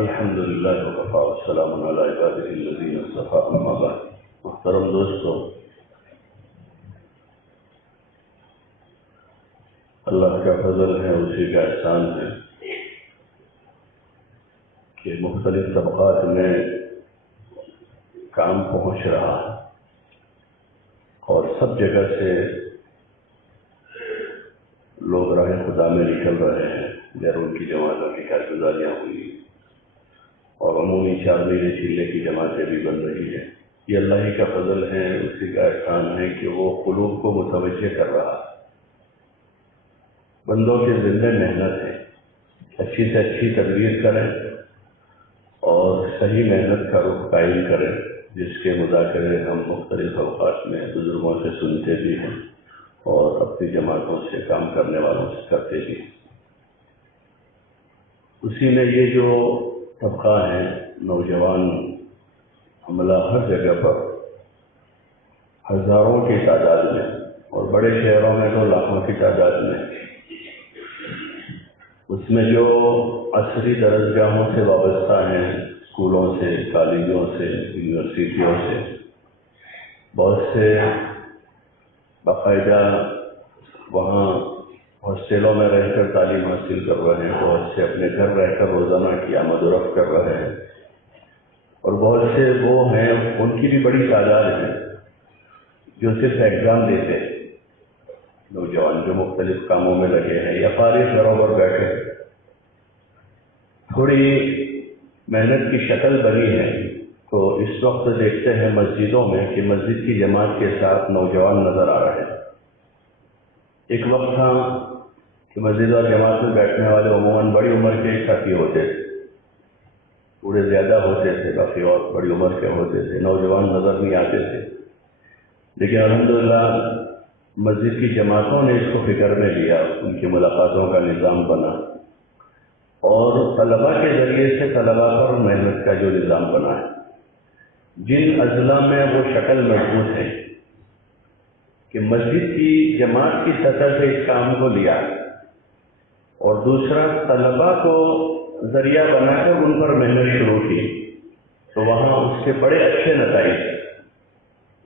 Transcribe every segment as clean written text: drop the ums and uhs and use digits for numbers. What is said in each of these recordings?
الحمد للہ وکفی والسلام علی عبادہ الذین اصطفی اما بعد۔ محترم دوستو، اللہ کا فضل ہے، اسی کا احسان ہے کہ مختلف طبقات میں کام پہنچ رہا ہے اور سب جگہ سے لوگ راہ خدا میں نکل رہے ہیں۔ بیرون کی جماعتوں کی کارگزاریاں ہوئی اور عمومی 4 مہینے چلے کی جماعتیں بھی بن رہی ہیں۔ یہ اللہ ہی کا فضل ہے، اسی کا احسان ہے کہ وہ قلوب کو متوجہ کر رہا ہے۔ بندوں کے ذمہ محنت ہے، اچھی سے اچھی تدبیر کریں اور صحیح محنت کا رخ قائم کریں، جس کے مذاکرے ہم مختلف اوقات میں بزرگوں سے سنتے بھی ہیں اور اپنی جماعتوں سے کام کرنے والوں سے کرتے بھی ہیں۔ اسی میں یہ جو طبقہ ہے، نوجوان عملہ ہر جگہ پر ہزاروں کی تعداد میں اور بڑے شہروں میں تو لاکھوں کی تعداد میں، اس میں جو عصری درسگاہوں سے وابستہ ہیں، اسکولوں سے، کالجوں سے، یونیورسٹیوں سے، بہت سے باقاعدہ وہاں ہاسٹلوں میں رہ کر تعلیم حاصل کر رہے ہیں، بہت سے اپنے گھر رہ کر روزانہ کی آمد و رفت کر رہے ہیں، اور بہت سے وہ ہیں، ان کی بھی بڑی تعداد ہے جو صرف ایگزام دیتے ہیں، نوجوان جو مختلف کاموں میں لگے ہیں یا فارغ گھروں پر بیٹھے۔ تھوڑی محنت کی شکل بنی ہے تو اس وقت دیکھتے ہیں مسجدوں میں کہ مسجد کی جماعت کے ساتھ نوجوان نظر آ رہے ہیں۔ ایک وقت تھا کہ مسجد اور جماعت میں بیٹھنے والے عموماً بڑی عمر کے ساتھی ہوتے تھے، تھوڑے زیادہ ہوتے تھے، باقی اور بڑی عمر کے ہوتے تھے، نوجوان نظر نہیں آتے تھے۔ لیکن الحمدللہ مسجد کی جماعتوں نے اس کو فکر میں لیا، ان کی ملاقاتوں کا نظام بنا اور طلباء کے ذریعے سے طلباء پر محنت کا جو نظام بنا ہے، جن اضلاع میں وہ شکل مضبوط ہے کہ مسجد کی جماعت کی سطح سے اس کام کو لیا اور دوسرا طلباء کو ذریعہ بنا کر ان پر محنت شروع کی، تو وہاں اس کے بڑے اچھے نتائج۔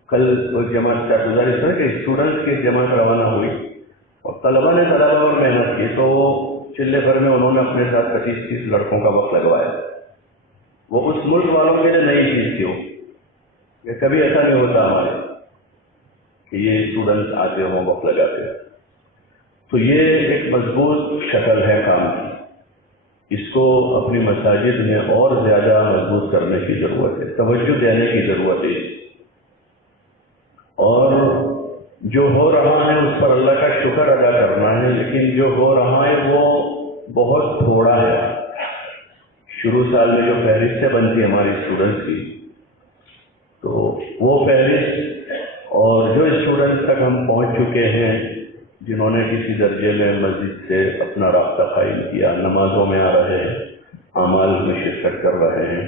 کل ایک جماعت کا گزارش ہے کہ اسٹوڈنٹس کی جماعت روانہ ہوئی اور طلباء نے طلباء پر محنت کی، تو وہ چلے بھر میں انہوں نے اپنے ساتھ 25-30 لڑکوں کا وقت لگوایا۔ وہ اس ملک والوں کے لیے نئی چیز تھی، یہ کبھی ایسا نہیں ہوتا ہمارے کہ یہ اسٹوڈنٹس آتے ہوں وقت لگاتے ہیں۔ تو یہ ایک مضبوط شکل ہے کام کی، اس کو اپنی مساجد میں اور زیادہ مضبوط کرنے کی ضرورت ہے، توجہ دینے کی ضرورت ہے، اور جو ہو رہا ہے اس پر اللہ کا شکر ادا کرنا ہے، لیکن جو ہو رہا ہے وہ بہت تھوڑا ہے۔ شروع سال میں جو فہرستیں بنتی ہماری اسٹوڈنٹس کی، تو وہ فہرست اور جو اسٹوڈنٹس تک ہم پہنچ چکے ہیں، جنہوں نے کسی درجے میں مسجد سے اپنا رابطہ قائم کیا، نمازوں میں آ رہے ہیں، اعمال میں شرکت کر رہے ہیں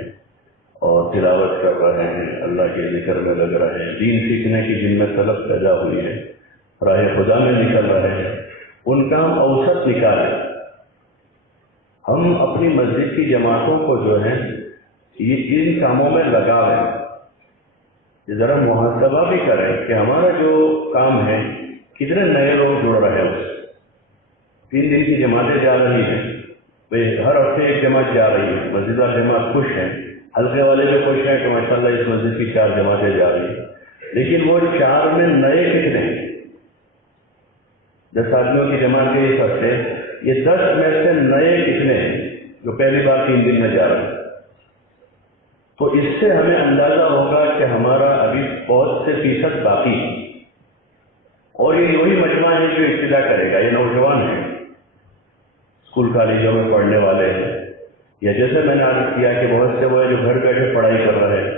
اور تلاوت کر رہے ہیں، اللہ کے ذکر میں لگ رہے ہیں، دین سیکھنے کی جن میں طلب پیدا ہوئی ہے، راہ خدا میں نکل رہے ہیں، ان کا ہم اوسط نکالیں۔ ہم اپنی مسجد کی جماعتوں کو جو ہے یہ ان کاموں میں لگائیں، ذرا محاسبہ بھی کریں کہ ہمارا جو کام ہے کتنے نئے لوگ جڑ رہے ہیں۔ 3 دن کی جماعتیں جا رہی ہیں، ہر ہفتے ایک جماعت جا رہی ہے، مسجد اور جماعت خوش ہیں، حلقے والے بھی خوش ہیں کہ ماشاءاللہ اس مسجد کی 4 جماعتیں جا رہی ہیں، لیکن وہ 4 میں نئے کتنے ہیں؟ 10 آدمیوں کی جماعت کے اس ہفتے، یہ 10 میں سے نئے کتنے ہیں جو پہلی بار 3 دن میں جا رہے ہیں؟ تو اس سے ہمیں اندازہ ہوگا کہ ہمارا ابھی بہت سے فیصد باقی ہے، اور یہ وہی مجمع ہے جو ابتدا کرے گا۔ یہ نوجوان ہیں، اسکول کالجوں میں پڑھنے والے ہیں، یا جیسے میں نے عرض کیا کہ بہت سے وہ ہیں جو گھر بیٹھے پڑھائی کر رہے ہیں،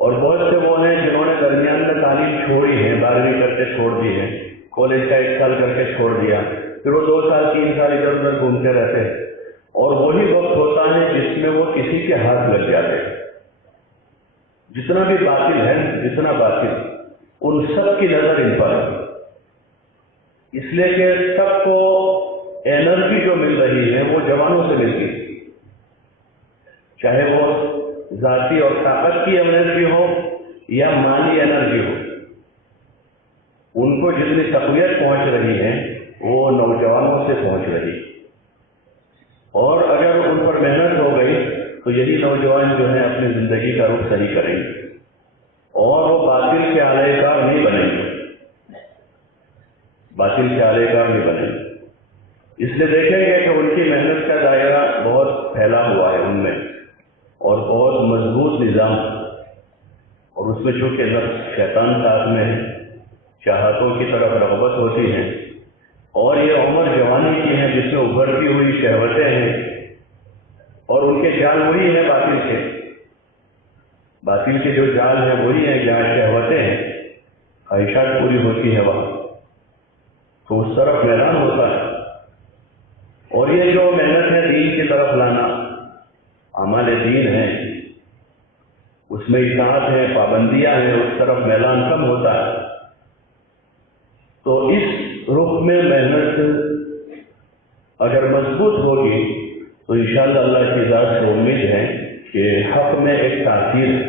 اور بہت سے وہ ہیں جنہوں نے درمیان میں تعلیم چھوڑی ہے، 12ویں کر کے چھوڑ دی ہے، کالج کا 1 سال کر کے چھوڑ دیا، پھر وہ 2 سال 3 سال ادھر ادھر گھومتے رہتے ہیں، اور وہی وقت ہوتا ہے جس میں وہ کسی کے ہاتھ لگ جاتے ہیں۔ جتنا بھی باطل ہے، جتنا باطل، ان سب کی نظر ان پر ہے، اس لیے کہ سب کو انرجی جو مل رہی ہے وہ جوانوں سے ملتی ہے۔ چاہے وہ ذاتی اور طاقت کی انرجی ہو یا مالی انرجی ہو، ان کو جتنی تقویت پہنچ رہی ہے وہ نوجوانوں سے پہنچ رہی، اور اگر ان پر محنت ہو گئی تو یہی نوجوان جو ہیں اپنی زندگی کا رخ صحیح کریں گے اور وہ باطل کے آلے کار نہیں بنیں گے، باطل کے آلے کار نہیں بنیں گے۔ اس لیے دیکھیں گے کہ ان کی محنت کا دائرہ بہت پھیلا ہوا ہے ان میں، اور بہت مضبوط نظام، اور اس میں چونکہ نفس شیطان ساتھ میں ہے، چاہتوں کی طرف رغبت ہوتی ہے، اور یہ عمر جوانی کی ہے جس میں ابھرتی ہوئی شہوتیں ہیں، اور ان کے جال وہی ہیں باطل کے جو جال ہیں وہی ہیں جہاں شہوتیں ہیں، خواہشات پوری ہوتی ہے وہاں، تو اس طرف میدان ہوتا ہے۔ اور یہ جو محنت ہے دین کی طرف لانا، اعمال دین ہے، اس میں اطاعت ہے، پابندیاں ہیں، اس طرف میدان کم ہوتا ہے۔ تو اس رخ میں محنت اگر مضبوط ہوگی تو انشاءاللہ اللہ کی ذات سے امید ہے کہ حق میں ایک تاثیر ہے،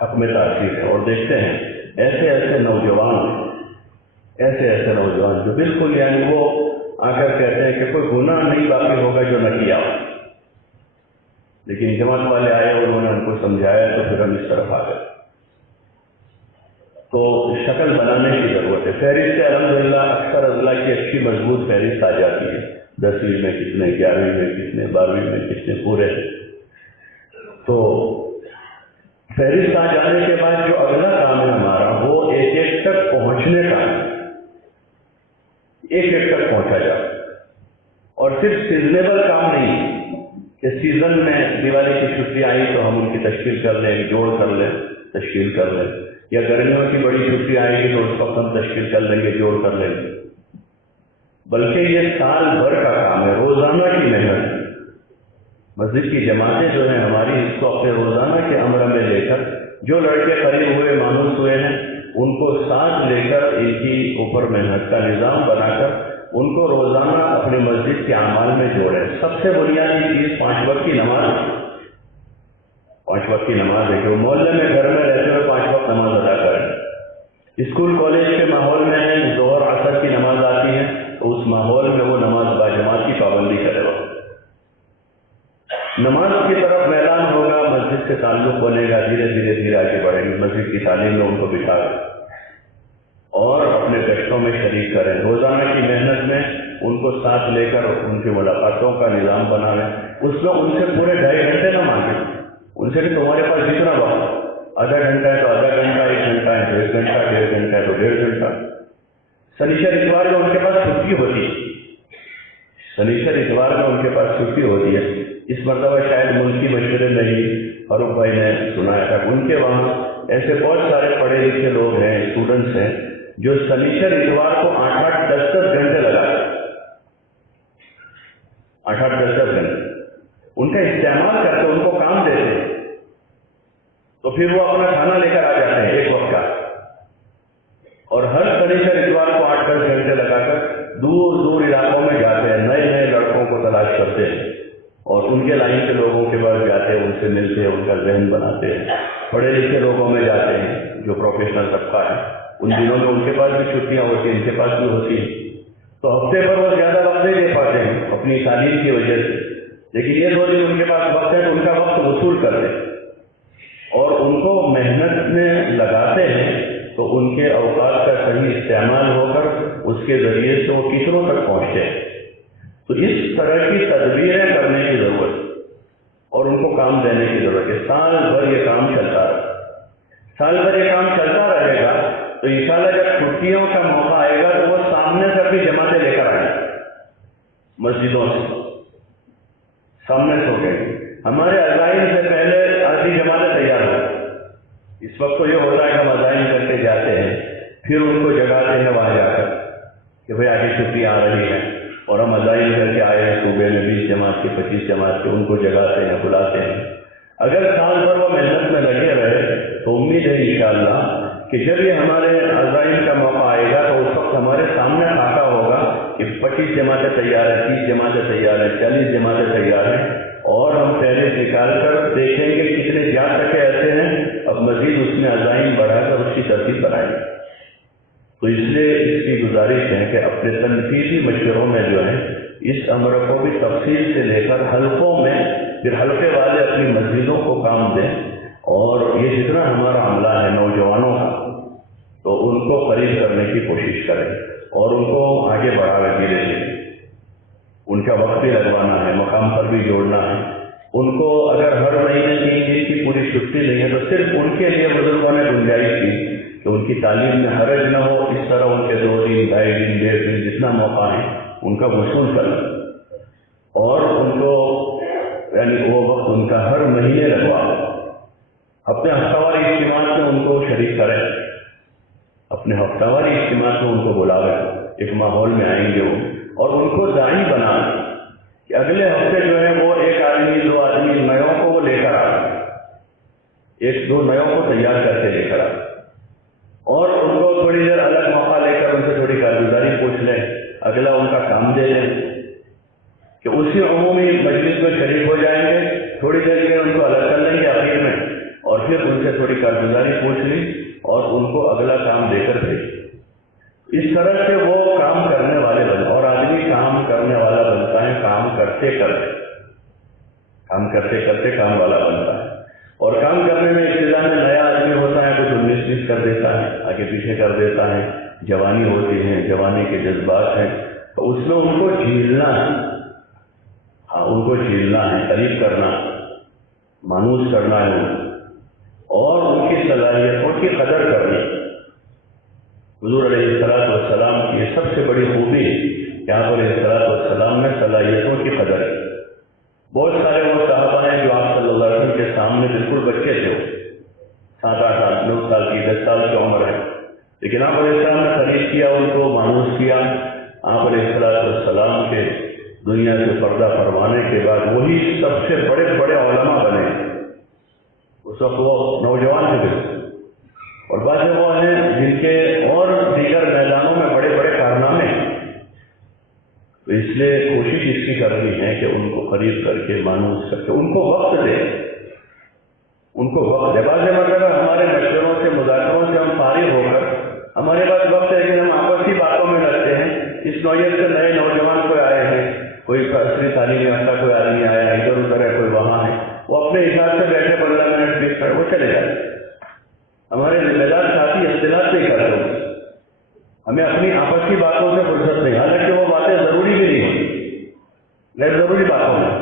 حق میں تاثیر ہے۔ اور دیکھتے ہیں ایسے نوجوان جو بالکل یعنی وہ آ کر کہتے ہیں کہ کوئی گناہ نہیں باقی ہوگا جو نہ کیا ہو، لیکن جماعت والے آئے اور انہوں نے ہم کو سمجھایا تو پھر ہم اس طرف آ گئے۔ تو شکل بنانے کی ضرورت ہے۔ فہرست الحمدللہ اکثر اضلاع کی اچھی مضبوط فہرست آ جاتی ہے، 10ویں میں کتنے، 11ویں میں کتنے، 12ویں میں کتنے پورے۔ تو فہرست آ جانے کے بعد جو اگلا کام ہے ہمارا وہ ایک تک پہنچنے کا ہے، ایک تک پہنچا جائے، اور صرف سیزنیبل کام نہیں کہ سیزن میں دیوالی کی چھٹی آئی تو ہم ان کی تشکیل کر لیں، جوڑ کر لیں، تشکیل کر لیں، یا گرمیوں کی بڑی چھٹی آئے گی تو اس وقت ہم تشکیل کر لیں گے، جوڑ کر لیں گے، بلکہ یہ سال بھر کا کام ہے، روزانہ کی محنت۔ مسجد کی جماعتیں جو ہیں ہماری اس کو اپنے روزانہ کے امر میں لے کر، جو لڑکے قریب ہوئے، مانوس ہوئے ہیں، ان کو ساتھ لے کر ان کی اوپر محنت کا نظام بنا کر ان کو روزانہ اپنے مسجد کے اعمال میں جوڑیں۔ سب سے بنیادی چیز 5 وقت کی نماز ہے، 5 وقت کی نماز ہے کہ وہ محلے میں گھر میں رہتے ہوئے 5 وقت نماز ادا کریں۔ اسکول کالج کے ماحول میں ظہر عصر کی نماز آتی ہے تو اس ماحول میں وہ نماز باجماعت کی پابندی کرے گا، نماز کی طرف میدان ہوگا، مسجد سے تعلق بنے گا، دھیرے دھیرے آگے بڑھیں گے، مسجد کی تعلیم میں ان کو بٹھا دیں اور اپنے گشتوں میں شریک کریں، روزانہ کی محنت میں ان کو ساتھ لے کر ان کی ملاقاتوں کا نظام بنائیں۔ اس میں ان سے پورے 2.5 گھنٹے نہ مانگیں، ان سے کہ تمہارے پاس جتنا وقت، آدھا گھنٹہ ہے تو آدھا گھنٹہ، 1 گھنٹہ ہے تو 1 گھنٹہ، 1.5 گھنٹہ ہے تو 1.5 گھنٹہ۔ شنیچر اتوار میں ان کے پاس چھٹی ہوتی ہے، شنیچر اتوار میں ان کے پاس چھٹی ہوتی ہے۔ اس مرتبہ شاید ملکی مشورے میں ہی فاروق بھائی نے سنایا تھا، ان کے وہاں ایسے بہت سارے پڑھے لکھے لوگ ہیں، اسٹوڈنٹس ہیں، جو شنیچر اتوار کو 8-8 10-10 گھنٹے لگاتے، 8-8 10-10 گھنٹے ان کا استعمال کرتے، ان کو کام دیتے، تو پھر وہ اپنا کھانا لے کر آ جاتے ہیں 1 وقت کا، اور ہر شنیچر اتوار کو 8-10 گھنٹے لگا کر دور دور علاقوں میں جاتے ہیں، نئے نئے لڑکوں کو تلاش کرتے ہیں اور ان کے لائن کے لوگوں کے پاس جاتے ہیں، ان سے ملتے ہیں، ان کا ذہن بناتے ہیں۔ پڑھے لکھے لوگوں میں جاتے ہیں جو پروفیشنل طبقہ ہے، ان دنوں میں ان کے پاس بھی چھٹیاں ہوتی ہیں، ان کے پاس بھی ہوتی ہیں، تو ہفتے پر وہ زیادہ وقت نہیں دے پاتے ہیں اپنی تعلیم کی وجہ سے، لیکن یہ 2 دن ان کے پاس وقت ہے تو ان کا وقت وصول کرتے ہیں اور ان کو محنت میں لگاتے ہیں، تو ان کے اوقات کا صحیح استعمال ہو کر اس کے ذریعے سے وہ کتنوں تک پہنچتے ہیں۔ تو اس طرح کی تدبیریں کرنے کی ضرورت اور ان کو کام دینے کی ضرورت ہے۔ سال بھر یہ کام چلتا رہے، سال بھر یہ کام چلتا رہے گا تو انشاءاللہ جب چھٹیوں کا موقع آئے گا تو وہ سامنے سے اپنی جماعتیں لے کر آئیں، مسجدوں سے سامنے سے ہو گئے۔ ہمارے عزائم سے پہلے آدھی جماعتیں تیار ہو، اس وقت تو یہ ہوتا ہے کہ ہم عزائم کر کے جاتے ہیں، پھر ان کو جگاتے ہیں وہاں جا کر کہ بھئی آگے چھٹی آ رہی ہے، اور ہم عزائم کر کے آئے ہیں صوبے میں 20 جماعت کے 25 جماعت کے، ان کو جگاتے ہیں، بلاتے ہیں۔ اگر سال بھر وہ محنت میں لگے رہے تو امید ہے انشاءاللہ کہ جب یہ ہمارے عزائم کا موقع آئے گا تو اس وقت ہمارے سامنے خاکہ ہوگا کہ 25 جماعتیں تیار ہیں، 30 جماعتیں تیار ہیں، 40 جماعتیں تیار ہیں، اور ہم پہلے گزارش ہے کہ اپنے تنفیذی مشوروں میں جو ہے اس امر کو بھی تفصیل سے لے کر حلقوں میں پھر حلقے والے اپنی مسجدوں کو کام دیں، اور یہ جتنا ہمارا عملہ ہے نوجوانوں کا تو ان کو قریب کرنے کی کوشش کریں اور ان کو آگے بڑھاوے دھیرے دھیرے، ان کا وقت بھی لگوانا ہے، مقام پر بھی جوڑنا ہے۔ ان کو اگر ہر مہینے 3 دن کی پوری چھٹی نہیں ہے تو صرف ان کے لیے بزرگوں نے گنجائش کی کہ ان کی تعلیم میں حرج نہ ہو، اس طرح ان کے 2 دن 2.5 دن 1.5 دن جتنا موقع ہے ان کا وصول کرنا، اور ان کو یعنی وہ وقت ان کا ہر مہینے لگوا، اپنے ہفتہ واری اجتماعات میں ان کو شریک کریں، اپنے ہفتہ واری اجتماعات میں ان کو بلاویں، ایک ماحول میں آئیں گے وہ، اور ان کو داعی بنائیں کہ اگلے ہفتے جو ہے وہ 1 آدمی 2 آدمی نئوں کو وہ لے کر آئیں، 1-2 نئوں کو تیار کر کے لے کر آئیں، اور ان کو تھوڑی دیر الگ موقع لے کر ان سے تھوڑی کارگزاری پوچھ لیں، اگلا ان کا کام دے لیں کہ اسی عمومی مجلس میں شریک ہو جائیں گے، تھوڑی دیر کے ان کو الگ کر لیں گے آخر میں، اور پھر ان سے تھوڑی کارگزاری پوچھ لی اور ان کو اگلا کام دے کر دے۔ اس طرح سے وہ کام کرنے والے بن، اور آدمی کام کرنے والا بنتا ہے کام کرتے کرتے، کام کرتے کرتے کام والا بنتا ہے، اور کام کرنے میں ابتدا میں نیا آدمی ہوتا ہے کچھ 19-20 کر دیتا ہے، آگے پیچھے کر دیتا ہے، جوانی ہوتی ہے، جوانی کے جذبات ہیں، تو اس میں ان کو جھیلنا ہے، ہاں ان کو جھیلنا ہے، قریب کرنا، مانوس کرنا ہے اور ان کی صلاحیتوں کی قدر کرنی۔ حضور علیہ السلام کی یہ سب سے بڑی خوبی کہ آپ علیہ السلام نے صلاحیتوں کی قدر کی۔ بہت سارے وہ صحابہ ہیں جو آپ صلی اللہ علیہ وسلم کے سامنے بالکل بچے تھے، 7-8 سال 9 سال کی 10 سال کی عمر ہے، لیکن آپ علیہ السلام نے قریب کیا، ان کو مانوس کیا۔ آپ علیہ السلام کے دنیا سے پردہ فرمانے کے بعد وہی سب سے بڑے بڑے علماء بنے، اس وقت وہ نوجوان تھے، اور بعض وہ ہیں جن کے اور دیگر میدانوں میں بڑے بڑے کارنامے ہیں، تو اس لیے کوشش اس کی کرنی ہے کہ ان کو قریب کر کے مانوس کر کے ان کو وقت دے، ان کو وقت دے۔ بعض مرتبہ ہمارے مشوروں سے مذاکروں سے ہم فارغ ہو کر ہمارے پاس وقت ہے کہ ہم آپسی باتوں میں لگتے ہیں، اس نوعیت سے نئے نوجوان کوئی آئے ہیں، کوئی عصری تعلیم یافتہ کوئی آدمی آیا ہے، ادھر ادھر ہے، کوئی وہاں ہے، وہ اپنے حساب سے بیٹھے 15 منٹ 20 منٹ وہ چلے جائے، ہمارے ذمہ دار ساتھی اختلاف نہیں کرتے، ہمیں اپنی آپسی باتوں سے فرصت نہیں، حالانکہ وہ باتیں ضروری بھی نہیں ہوتی، غیر ضروری باتوں میں،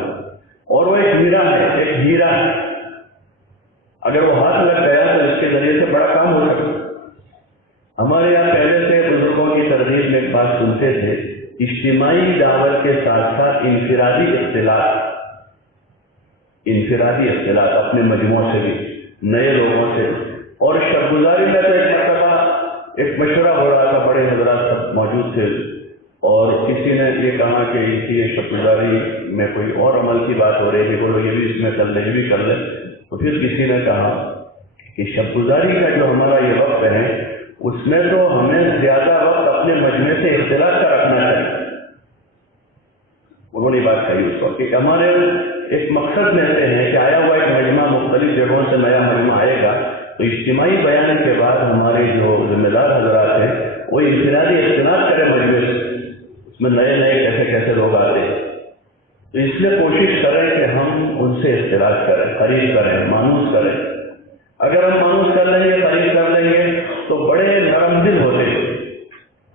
اور وہ ایک ہیرا ہے، ایک ہیرا ہے، اگر وہ ہاتھ لگ گیا تو اس کے ذریعے سے بڑا کام ہو سکتا۔ ہمارے یہاں پہلے سے بزرگوں کی ترغیب میں ایک بات سنتے تھے، اجتماعی دعوت کے ساتھ ساتھ انفرادی اختلاط اپنے مجموعوں سے بھی، نئے لوگوں سے، اور شب گزاری میں تو ایک مرتبہ ایک مشورہ ہو رہا تھا، بڑے حضرات سب موجود تھے، اور کسی نے یہ کہا کہ اسی شب گزاری میں کوئی اور عمل کی بات ہو رہی ہے، بولو یہ بھی اس میں کر لیں، یہ بھی کر لیں، تو پھر کسی نے کہا کہ شب گزاری کا جو ہمارا یہ وقت ہے اس میں تو ہمیں زیادہ وقت اپنے مجمع سے اختلاط کا رکھنا چاہیے۔ انہوں نے بات کہی اس وقت کہ ہمارے ایک مقصد میں سے ہے کہ آیا ہوا ایک مجمع مختلف جگہوں سے نیا مجمع آئے گا، تو اجتماعی بیان کے بعد ہمارے جو ذمہ دار حضرات ہیں وہ انفرادی اختلاط کریں مجمع سے، اس میں نئے نئے کیسے کیسے لوگ آتے ہیں، تو اس لیے کوشش کریں کہ ہم ان سے اختلاط کریں، قریب کریں، مانوس کریں۔ اگر ہم مانوس کر لیں گے، قریب کر لیں گے تو بڑے نرم دل ہوتے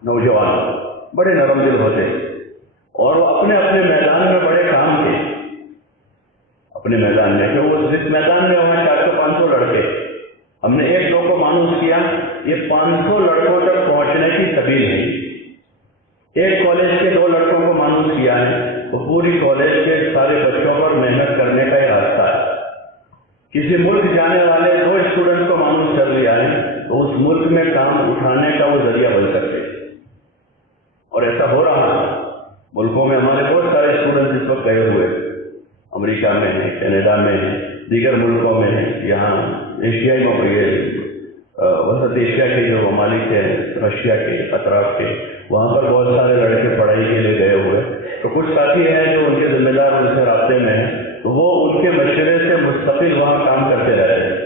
نوجوان، بڑے نرم دل ہوتے، اور وہ اپنے اپنے میدان میں بڑے کام کے، اپنے میدان میں، کہ وہ جس میدان میں وہاں 400-500 لڑکے، ہم نے 1-2 کو مانوس کیا، یہ 500 لڑکوں تک پہنچنے کی سبیل ہے۔ ایک کالج کے 2 لڑکوں کو مانوس کیا ہے تو پوری کالج کے سارے بچوں پر محنت کرنے کا یہ راستہ ہے۔ کسی ملک جانے والے 2 اسٹوڈنٹ کو مانوس کر لیا ہے تو اس ملک میں کام اٹھانے کا وہ ذریعہ بن سکتے، اور ایسا ہو رہا ہے ملکوں میں۔ ہمارے بہت سارے اسٹوڈنٹ اس وقت گئے ہوئے، امریکہ میں ہیں، کینیڈا میں ہیں، دیگر ملکوں میں ہیں، یہاں ایشیائی وسط ایشیا کے جو ممالک ہیں، رشیا کے اطراف کے، وہاں پر بہت سارے لڑکے پڑھائی کے لیے گئے ہوئے، تو کچھ ساتھی ہیں جو ان کے ذمہ دار ان سے رابطے میں ہیں، تو وہ ان کے مشورے سے مستقل وہاں کام کرتے رہتے ہیں،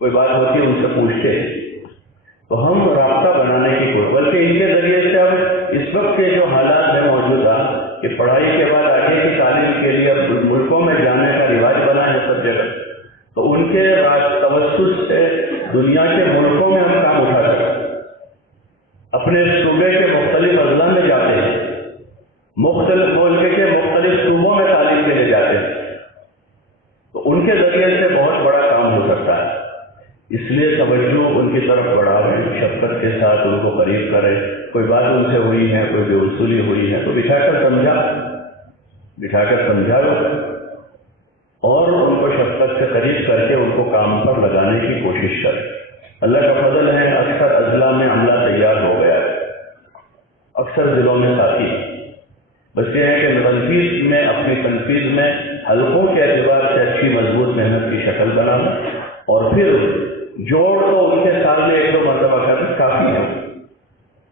کوئی بات ہوتی ہے ان سے پوچھتے، تو ہم رابطہ بنانے کی کوشش، بلکہ ان کے ذریعے سے ہم دنیا کے ملکوں میں ہم کام اٹھا کر اپنے صوبے کے مختلف اضلاع میں جاتے ہیں، مختلف ملک کے مختلف صوبوں میں تعلیم کے لیے جاتے ہیں، تو ان کے ذریعے سے بہت بڑا کام ہو سکتا ہے۔ اس لیے توجہ ان کی طرف بڑھاویں، شفقت کے ساتھ ان کو قریب کریں۔ کوئی بات ان سے ہوئی ہے، کوئی بے اصولی ہوئی ہے تو بٹھا کر سمجھا لو اور ان کو شفقت سے قریب کر کے ان کو کام پر لگانے کی کوشش کریں۔ اللہ کا فضل ہے، اکثر اضلاع میں عملہ تیار ہو گیا ہے، اکثر ضلعوں میں ساتھی، بس یہ ہے کہ میں اپنی تنفیذ میں حلقوں کے اعتبار سے اچھی مضبوط محنت کی شکل بنانا، اور پھر جوڑ تو ان کے سال میں 1-2 مرتبہ کرنا کافی ہے۔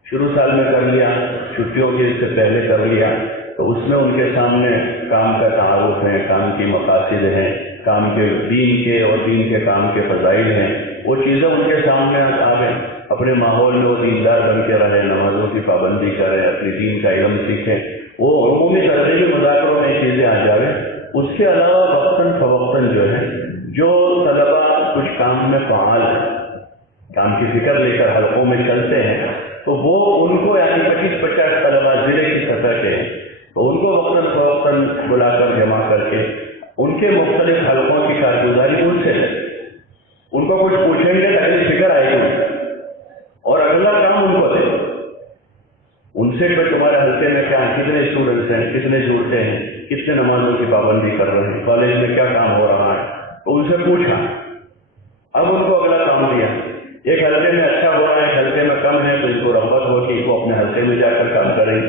شروع سال میں کر لیا، چھٹیوں کے سے پہلے کر لیا، تو اس میں ان کے سامنے کام کا تعارف ہے، کام کی مقاصد ہیں، کام کے دین کے اور دین کے کام کے فضائل ہیں، وہ چیزیں ان کے سامنے آ گئیں۔ اپنے ماحول میں وہ دیندار بن کے رہے، نمازوں کی پابندی کریں، اپنی دین کا علم سیکھیں، وہ عمومی تقریبی مذاکروں میں چیزیں آ جائیں۔ اس کے علاوہ وقتاً فوقتاً جو ہے، جو طلباء کچھ کام میں فعال ہیں، کام کی فکر لے کر حلقوں میں چلتے ہیں، تو وہ ان کو یعنی 25-50 طلباء ضلع کی سطح کے ہیں، تو ان کو وقتاً فوقتاً بلا کر جمع کر کے ان کے مختلف حلقوں کی کارگزاری ان سے ان کو کچھ پوچھیں گے تاکہ فکر آئے گی، اور اگلا کام ان کو دے ان سے کہ تمہارے حلقے میں کیا کتنے اسٹوڈنٹس ہیں، کتنے جڑتے ہیں، کتنے نمازوں کی پابندی کر رہے ہیں، کالج میں کیا کام ہو رہا ہے، تو ان سے پوچھا، اب ان کو اگلا کام دیا۔ ایک حلقے میں اچھا ہو رہا ہے، ایک حلقے میں کم ہے، تو اس کو رغبت ہو کہ وہ اپنے حلقے میں جا کر کام کریں۔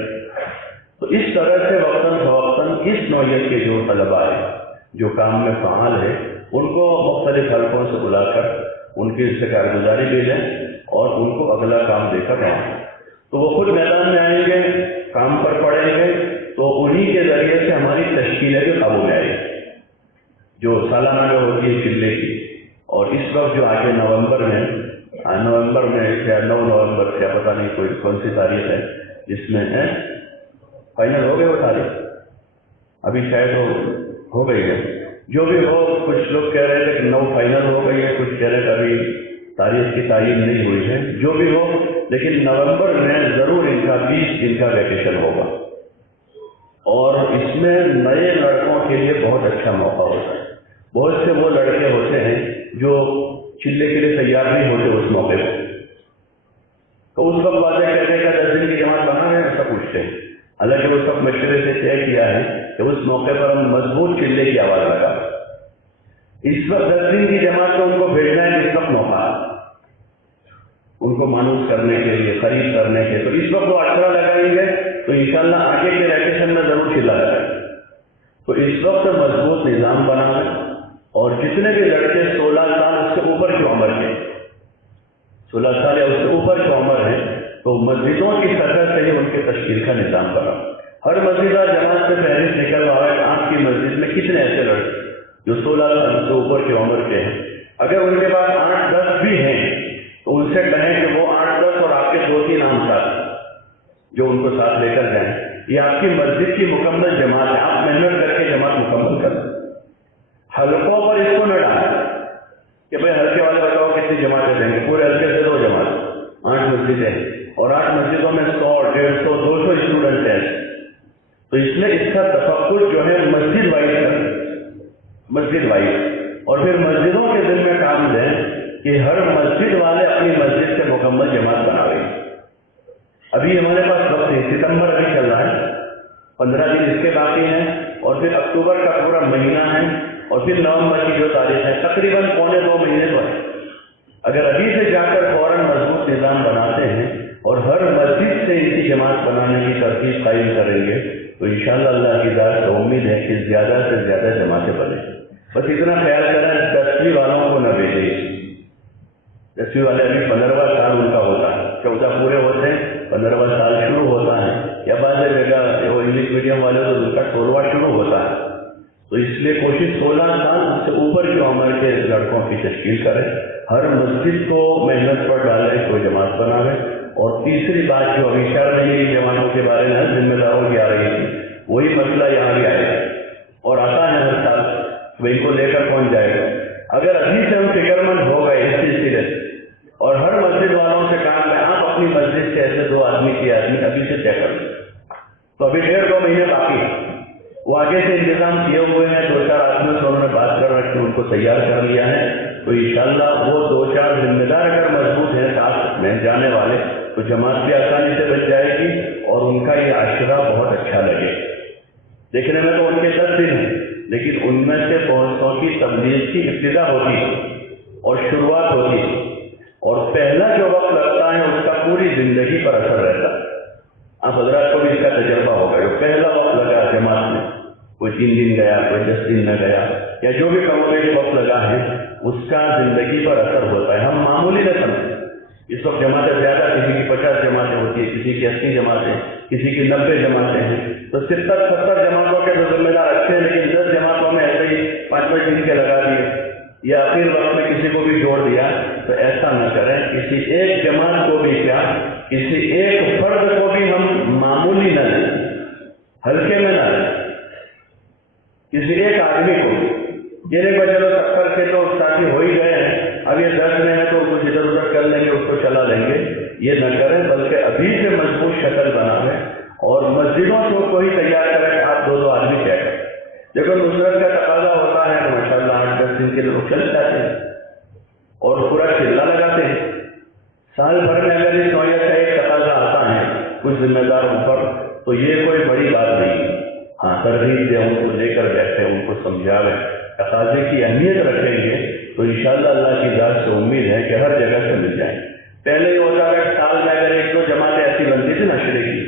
تو اس طرح سے وقتاً فوقتاً اس نوعیت کے جو طلباء ہیں جو کام میں فعال ہے، ان کو مختلف حلقوں سے بلا کر ان کی اس سے کارگزاری بھی لیں اور ان کو اگلا کام دے کر آئیں، تو وہ خود میدان میں آئیں گے، کام پر پڑیں گے، تو انہی کے ذریعے سے ہماری تشکیلیں بھی قابو میں آئی جو سالانہ میں ہوتی ہے چلے کی۔ اور اس وقت جو آگے نومبر میں یا 9 نومبر سے پتہ نہیں کوئی کون سی تاریخ ہے جس میں فائنل ہو گئے، وہ تاریخ ابھی شاید ہو گئی ہے، جو بھی ہو، کچھ لوگ کہہ رہے تھے کہ 9 فائنل ہو گئی ہے، کچھ کہہ رہے تھے ابھی تاریخ کی تعین نہیں ہوئی ہے، جو بھی ہو، لیکن نومبر میں ضرور ان کا 20 دن کا ویکیشن ہوگا، اور اس میں نئے لڑکوں کے لیے بہت اچھا موقع ہوتا ہے۔ بہت سے وہ لڑکے ہوتے ہیں جو چلے کے لیے تیار نہیں ہوتے اس موقع پہ، تو اس وقت واضح کرنے کا 10 دن کی جماعت بنا ہے ایسا پوچھتے ہیں، حالانکہ اس وقت مشورے سے طے کیا ہے کہ اس موقع پر ہم مضبوط چلے کی آواز لگا۔ اس وقت 10 دن کی جماعت کو ان کو بھیجنا ہے، اس وقت موقع ہے ان کو مانوس کرنے کے لیے، خرید کرنے کے، تو اس وقت وہ 18 لگائیں گے تو انشاءاللہ آگے کے ویکیشن میں ضرور چلا لگائیں گے۔ تو اس وقت مضبوط نظام بنا ہے، اور جتنے بھی لڑکے 16 سال اس سے اوپر کی عمر کے، 16 سال یا اس سے اوپر کی عمر ہے، تو مسجدوں کی سطح سے ہی ان کے تشکیل کا نظام بنا۔ ہر مسجدہ جماعت سے فہرست نکلوا ہے آپ کی مسجد میں کتنے ایسے لڑکے جو 16 سال سے اوپر کی عمر کے ہیں، اگر ان کے پاس 8-10 بھی ہیں تو ان سے کہیں کہ وہ 8-10 اور آپ کے 2-3 نام ساتھ جو ان کو ساتھ لے کر جائیں، یہ آپ کی مسجد کی مکمل جماعت ہے، آپ محنت کر کے جماعت مکمل کریں۔ حلقوں پر اس کو نہ ڈالیں کہ بھائی حلقے والے بتاؤ کتنی جماعتیں دیں گے، پورے حلقے سے 2 جماعت، 8 مسجدیں، اور 8 مسجدوں میں 100, 150, 200 اسٹوڈنٹ ہیں، تو اس میں اس کا تفکر جو ہے مسجد وائز کریں، مسجد وائز، اور پھر مسجدوں کے دل میں کام دیں کہ ہر مسجد والے اپنی مسجد سے مکمل جماعت بنا رہے ہیں۔ ابھی ہمارے پاس وقت ہے، ستمبر ابھی چل رہا ہے، 15 دن اس کے باقی ہیں، اور پھر اکتوبر کا پورا مہینہ ہے، اور پھر نومبر کی جو تاریخ ہے، تقریباً 1.25 مہینے تو ہے۔ اگر ابھی سے جا کر فوراً مضبوط نظام بناتے ہیں اور ہر مسجد سے ان کی جماعت بنانے کی ترتیب قائم کریں گے تو انشاءاللہ اللہ کی ذات سے امید ہے کہ زیادہ سے زیادہ جماعتیں بنیں۔ بس اتنا خیال کریں 10ویں والوں کو نہ بھیجیں، 10ویں والے ابھی 15واں سال ان کا ہوتا ہے، 14 پورے ہوتے ہیں، 15واں سال شروع ہوتا ہے، یا بعض جگہ وہ انگلش میڈیم والے تو ان کا 16واں شروع ہوتا ہے، تو اس لیے کوشش 16 سال سے اوپر کی عمر کے لڑکوں کی تشکیل کریں، ہر مسجد کو محنت پر ڈالیں، کوئی جماعت بناویں۔ اور تیسری بات جو ابھی اشارہ نہیں جماعتوں کے بارے میں ذمہ داروں کی آ رہی تھی، وہی مسئلہ یہاں بھی آئے گا اور آتا ہے ہر سال، وہ ان کو لے کر کون جائے گا، اگر ابھی سے ہم فکر مند ہو گئے اس سلسلے اور ہر مسجد والوں سے کہا کہ آپ اپنی مسجد سے ایسے 2 آدمی ابھی سے طے کر لیں، تو ابھی 1.5-2 مہینے باقی ہیں، وہ آگے سے انتظام کیے ہوئے ہیں، 2-4 آدمیوں سے انہوں نے بات کر رکھی، ان کو تیار کر لیا ہے، تو انشاءاللہ وہ 2-4 ذمہ دار اگر مضبوط ہیں ساتھ میں جانے والے تو جماعت بھی آسانی سے بچ جائے گی اور ان کا یہ عاشرہ بہت اچھا لگے۔ دیکھنے میں تو ان کے 10 دن ہیں، لیکن ان میں سے بہتوں کی تبلیغ کی ابتدا ہوتی اور شروعات ہوتی، اور پہلا جو وقت لگتا ہے اس کا پوری زندگی پر اثر رہتا ہے۔ آپ حضرات کو بھی اس کا تجربہ ہوگا، جو پہلا وقت لگا جماعت میں، کوئی 3 دن گیا، کوئی 10 دن میں گیا، یا جو بھی کم بیش وقت لگا ہے اس کا زندگی پر اثر ہوتا ہے۔ ہم معمولی نہ سمجھیں، اس وقت جماعتیں زیادہ، کسی کی 50 جماعتیں ہوتی ہیں، کسی کی 80 جماعتیں، کسی کی 90 جماعتیں ہیں، تو 70 جماعتوں کے جو ذمہ دار رکھتے ہیں، لیکن 10 جماعتوں میں ایسے ہی 5 دن کے لگا دیے یا آخر وقت میں کسی کو بھی جوڑ دیا، تو ایسا نہ کریں۔ کسی ایک جماعت کو بھی کیا، کسی ایک فرد کو بھی ہم معمولی نہ لیں، ہلکے میں نہ لیں، کسی ایک آدمی کو یہ نہیں بچے 70 کے تو ساتھی ہو ہی گئے ہیں، اب یہ 10 میں ہے تو کچھ ادھر ادھر کر لیں گے، اس کو چلا لیں گے، یہ نہ کریں، بلکہ ابھی سے مضبوط شکل بنائیں اور مسجدوں کو ہی تیار کریں کہ آپ 2 آدمی کیا کریں۔ دیکھو نصرت کا تقاضا ہوتا ہے تو ماشاءاللہ 8-10 دن کے لوگ چل جاتے ہیں اور پورا چلا لگاتے ہیں۔ سال بھر میں اگر اس نوعیت کا ایک تقاضا آتا ہے کچھ ذمہ داروں پر تو یہ کوئی بڑی بات نہیں۔ ہاں ترغیب دیں، ان کو لے کر بیٹھیں، ان کو سمجھاویں، تقاضے کی اہمیت رکھیں گے تو انشاءاللہ اللہ کی ذات سے امید ہے کہ ہر جگہ سے مل جائیں۔ پہلے یہ ہوتا ہے سال میں اگر 1-2 جماعتیں ایسی بنتی تھی نشرے کی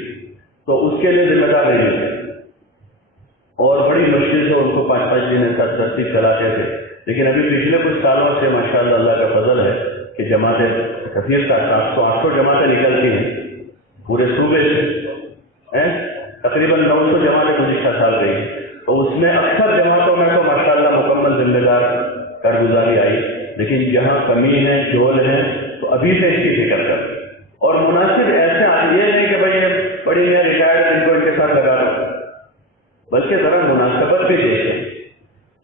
تو اس کے لیے ذمہ دار نہیں ہوتے اور بڑی مشکل سے ان کو 5-5 دن ترتیب چلاتے تھے، لیکن ابھی پچھلے کچھ سالوں سے ماشاءاللہ اللہ کا فضل ہے کہ جماعتیں کثیر کا 700-800 جماعتیں نکلتی ہیں پورے صوبے سے، تقریباً 900 جماعتیں گزشتہ سال رہی، تو اس میں اکثر جماعتوں میں تو ماشاءاللہ مکمل ذمہ دار کارگزاری آئی، لیکن جہاں کمی ہے، جول ہے، تو ابھی سے اس کی فکر کر اور مناسب ایسے یہ نہیں کہ بھائی بڑی میں ریٹائرڈ ان کو ان کے ساتھ لگا دو، بلکہ ذرا مناسبت بھی دیکھیں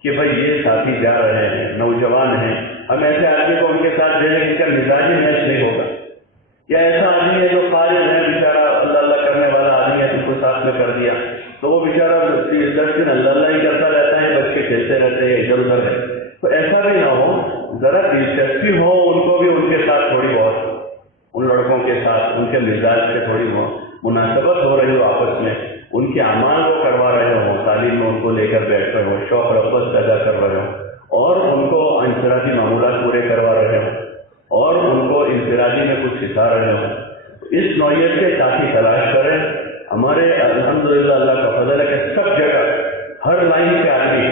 کہ بھائی یہ ساتھی جا رہے ہیں، نوجوان ہیں، ہم ایسے آدمی کو ان کے ساتھ دے دیں جن کا مزاج ہی میچ نہیں ہوگا، یا ایسا آدمی ہے جو قارئ ہے بیچارہ اللہ اللہ کرنے والا آدمی ہے، تم کو ساتھ میں کر دیا تو وہ بیچارہ 10 دن اللہ اللہ ہی کرتا رہتا ہے، بچے کھیلتے رہتے ہیں ادھر ادھر ہے، تو ایسا بھی نہ ہو، ذرا دلچسپی ہو ان کو بھی ان کے ساتھ تھوڑی بہت، ان لڑکوں کے ساتھ ان کے مزاج سے تھوڑی مناسبت ہو رہی ہو، آپس میں ان کے اعمال کو کروا رہے ہوں، تعلیم میں ان کو لے کر بیٹھ رہے ہوں، شوق رغبت پیدا کر رہے ہوں اور ان کو انفرادی معمولات پورے کروا رہے ہوں اور ان کو انفرادی میں کچھ سکھا رہے ہوں، اس نوعیت کے ساتھی تلاش کریں۔ ہمارے الحمدللہ اللہ کا فضل ہے کہ سب جگہ ہر لائن کے آدمی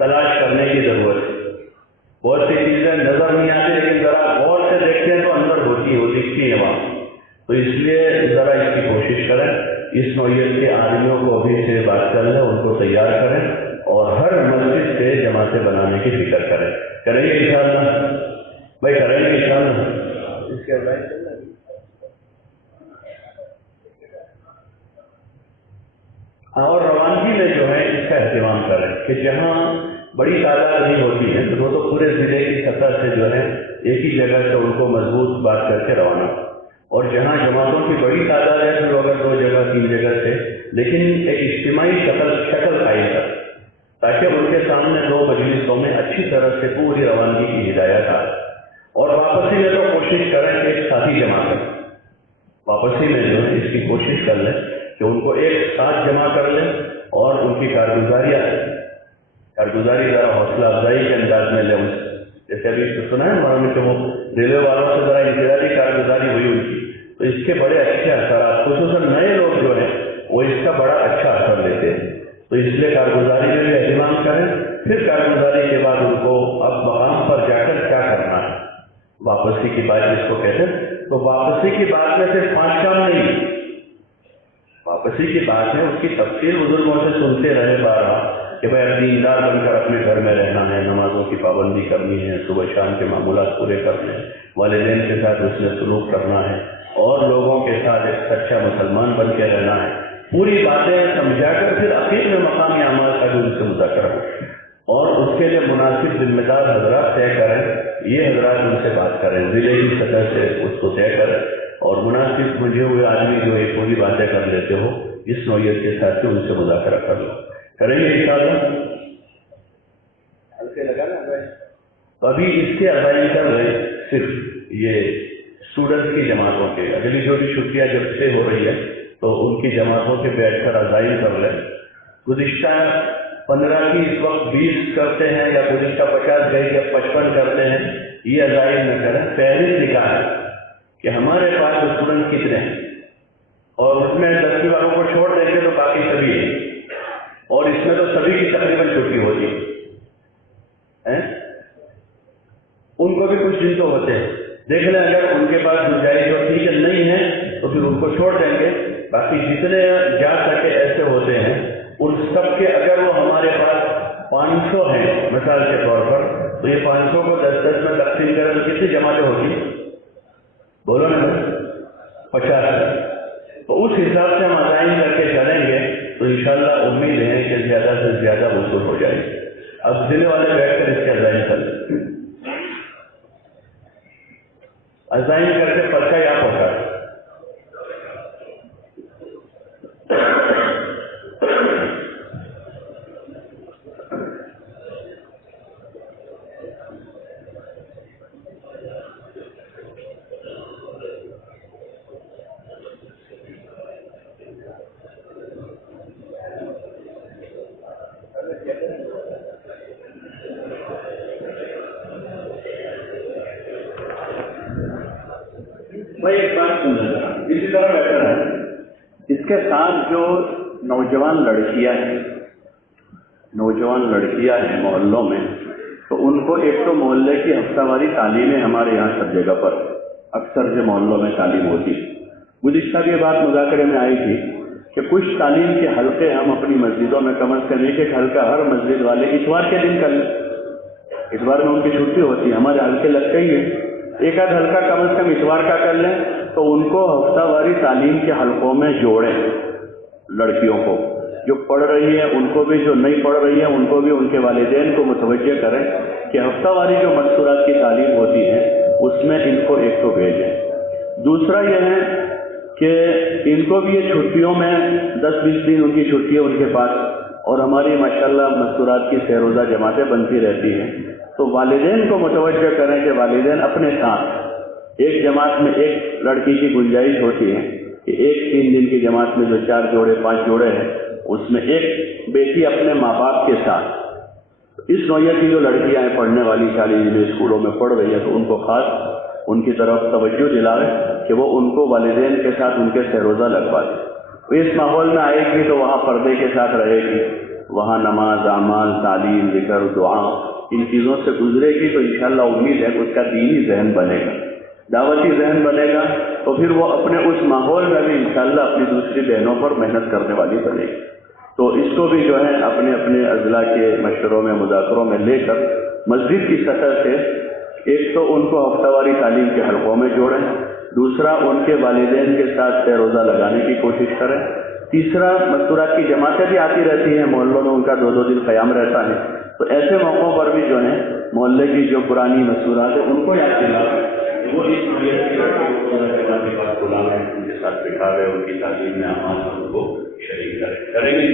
تلاش کرنے کی ضرورت ہے۔ بہت سی چیزیں نظر نہیں آتی لیکن ذرا غور سے دیکھتے ہیں تو اندر ہوتی دکھتی ہے وہاں، تو اس لیے ذرا اس کی کوشش کریں، اس نوعیت کے آدمیوں کو ابھی سے بات کر لیں، ان کو تیار کریں اور ہر مسجد سے جماعتیں بنانے کی فکر کریں گے انشاءاللہ بھائی، کریں گے انشاءاللہ۔ اس کے بعد اور روانگی میں جو ہے اس کا اہتمام کریں کہ جہاں بڑی تعداد نہیں ہوتی ہے تو وہ تو پورے ضلع کی سطح سے جو ہے ایک ہی جگہ سے ان کو مضبوط بات کر کے روانہ، اور جہاں جماعتوں کی بڑی تعداد ہے پھر اگر 2 جگہ 3 جگہ سے، لیکن ایک اجتماعی شکل قائم کر تاکہ ان کے سامنے 2 مجلسوں میں اچھی طرح سے پوری روانگی کی ہدایت آئے، اور واپسی میں تو کوشش کریں کہ ایک ساتھی جمع کریں، واپسی میں جو ہے اس کی کوشش کر لیں کہ ان کو ایک ساتھ جمع کر لیں اور ان کی کارگزاری ذرا حوصلہ افزائی کے انداز میں لیں، جیسے ابھی سنا ہے ہمارے میں کہ وہ ریلوے والوں سے ذرا انفرادی کارگزاری ہوئی ان کی، تو اس کے بڑے اچھے اثرات، خصوصاً نئے لوگ جو ہیں وہ اس کا بڑا اچھا اثر لیتے ہیں، تو اس لیے کارگزاری میں بھی اہتمام کریں۔ پھر کارگزاری کے بعد ان کو اب مقام پر جا کر کیا کرنا ہے، واپسی کی بات جس کو کہتے ہیں، تو واپسی کی بات میں صرف 5 کام نہیں، واپسی کی بات ہے اس کی تفصیل بزرگوں سے سنتے رہے بارہ کہ بھائی دیندار بن کر اپنے گھر میں رہنا ہے، نمازوں کی پابندی کرنی ہے، صبح شام کے معمولات پورے کرنے ہیں، والدین کے ساتھ اس نے سلوک کرنا ہے اور لوگوں کے ساتھ ایک سچا مسلمان بن کے رہنا ہے، پوری باتیں سمجھا کر پھر اخیر میں مقامی اعمال کا جو ان سے مذاکرہ ہو اور اس کے لیے مناسب ذمہ دار حضرات طے کریں، یہ حضرات ان سے بات کریں، ضلع کی سطح سے اس کو طے کریں، اور مناسب مجھے ہوئے آدمی جو ایک پوری باتیں کر لیتے ہو اس نوعیت کے ساتھ ان سے مذاکرہ کر لو، کریں گے انشاءاللہ۔ ہلکے لگا نا بھائی؟ تو ابھی اس کے ادائیں کر رہے صرف یہ اسٹوڈنٹ کی جماعتوں کے، اگلی جو بھی چھٹیاں جب سے ہو رہی ہے تو ان کی جماعتوں کے بیٹھ کر ادائیں کر لیں۔ گزشتہ 15 کی اس وقت 20 کرتے ہیں یا گزشتہ 50 گئی یا 55 کرتے ہیں، یہ ادائیں نہ کریں، فہرست نکالیں کہ ہمارے پاس اسٹوڈنٹ کتنے ہیں، اور اس میں 10 والوں کو چھوڑ دیں گے تو باقی سبھی ہیں، اور اس میں تو سبھی کی تقریباً چھٹی ہوتی ہے، ان کو بھی کچھ دن تو ہوتے ہیں، دیکھ لیں اگر ان کے پاس گنجائش اور ٹھیک نہیں ہے تو پھر ان کو چھوڑ دیں گے، باقی جتنے جا سکے ایسے ہوتے ہیں ان سب کے اگر وہ ہمارے پاس 500 ہیں مثال کے طور پر، تو یہ 500 کو 10-10 میں تقسیم کریں تو کتنی جماعتیں ہوتی؟ بولو نا، 50۔ تو اس حساب سے ہم ادائیں کر کے چلیں گے تو انشاءاللہ امید ہے کہ زیادہ سے زیادہ وصول ہو جائے گی۔ اب ضلع والے بیٹھ کر اس کے ادائیں کر لیں، ادائیں کر کے پرچہ یاد ہوتا ہے۔ بھائی ایک بات سن لینا، اسی طرح بہتر ہے اس کے ساتھ جو نوجوان لڑکیاں ہیں محلوں میں، تو ان کو ایک تو محلے کی ہفتہ واری تعلیمیں ہمارے یہاں سب جگہ پر اکثر جو محلوں میں تعلیم ہوتی ہے، گزشتہ بھی یہ بات مذاکرے میں آئی تھی کہ کچھ تعلیم کے حلقے ہم اپنی مسجدوں میں کم از کم ایک حلقہ ہر مسجد والے اتوار کے دن کر لیں، اتوار میں ان کی چھٹی ہوتی ہے، ہمارے حلقے لگتے ہی ہیں، ایک آدھ حلقہ کم از کم اتوار کا کر لیں تو ان کو ہفتہ واری تعلیم کے حلقوں میں جوڑیں، لڑکیوں کو جو پڑھ رہی ہے ان کو بھی، جو نہیں پڑھ رہی ہے ان کو بھی، ان کے والدین کو متوجہ کریں کہ ہفتہ واری جو مستورات کی تعلیم ہوتی ہے اس میں ان کو ایک تو بھیجیں۔ دوسرا یہ ہے کہ ان کو بھی یہ چھٹیوں میں 10-20 دن ان کی چھٹی ہے ان کے پاس، اور ہماری ماشاءاللہ مستورات کی سہ روزہ جماعتیں بنتی رہتی ہیں، تو والدین کو متوجہ کریں کہ والدین اپنے ساتھ ایک جماعت میں ایک لڑکی کی گنجائش ہوتی ہے کہ ایک 3 دن کی جماعت میں جو 4 جوڑے 5 جوڑے ہیں اس میں ایک بیٹی اپنے ماں باپ کے ساتھ، اس نوعیت کی جو لڑکیاں ہیں پڑھنے والی کالج میں اسکولوں میں پڑھ رہی ہیں تو ان کو خاص ان کی طرف توجہ دلائیں کہ وہ ان کو والدین کے ساتھ ان کے سہ روزہ لگوا دیں۔ وہ اس ماحول میں آئے گی تو وہاں پردے کے ساتھ رہے گی، وہاں نماز، اعمال، تعلیم، ذکر، دعا، ان چیزوں سے گزرے گی تو انشاءاللہ امید ہے کہ اس کا دینی ذہن بنے گا، دعوتی ذہن بنے گا، تو پھر وہ اپنے اس ماحول میں بھی انشاءاللہ اپنی دوسری بہنوں پر محنت کرنے والی بنے گی۔ تو اس کو بھی جو ہے اپنے اپنے اضلاع کے مشوروں میں، مذاکروں میں لے کر مسجد کی سطح سے ایک تو ان کو ہفتہ واری تعلیم کے حلقوں میں جوڑیں، دوسرا ان کے والدین کے ساتھ سہ روزہ لگانے کی کوشش کریں، تیسرا مستورات کی جماعتیں بھی آتی رہتی ہیں محلوں میں، ان کا 2-2 دن قیام رہتا ہے، تو ایسے موقعوں پر بھی جو ہے محلے کی جو پرانی مستورات ہیں ان کو یاد دلائیں، وہ اس بات بلائیں، ان کے ساتھ بٹھا رہے ان کی تعلیم میں اعمال ان کو شریک کریں گے۔